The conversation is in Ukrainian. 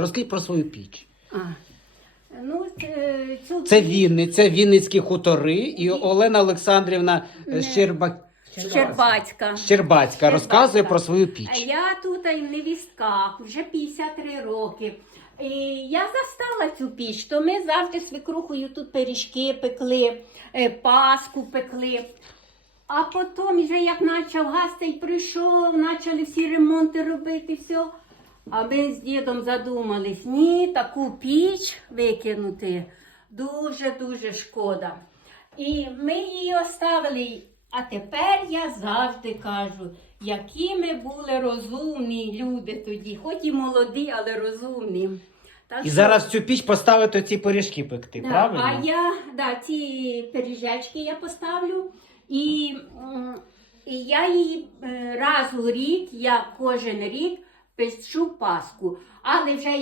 Розкажіть про свою піч. А. Ну, це, цю Це піч Вінниця, Вінницькі хутори і Олена Олександрівна Не. Щерба... Щербацька. Щербацька розказує про свою А піч. Я тут і в невістках, вже 53 роки. І я застала цю піч, то ми завжди з свекрухою тут пиріжки пекли, е, паску пекли. А потім, вже як почав газ цей прийшов, почали всі ремонти робити, все. А ми з дідом задумались, ні, таку піч викинути дуже-дуже шкода. І ми її оставили. А тепер я завжди кажу, які ми були розумні люди тоді, хоч і молоді, але розумні. Так І що- зараз в цю піч поставити ці пиріжки пекти, Да, правильно? А я да, ці пиріжечки я поставлю, і, м, і я її е, раз у рік, я кожен рік печу паску. Але вже я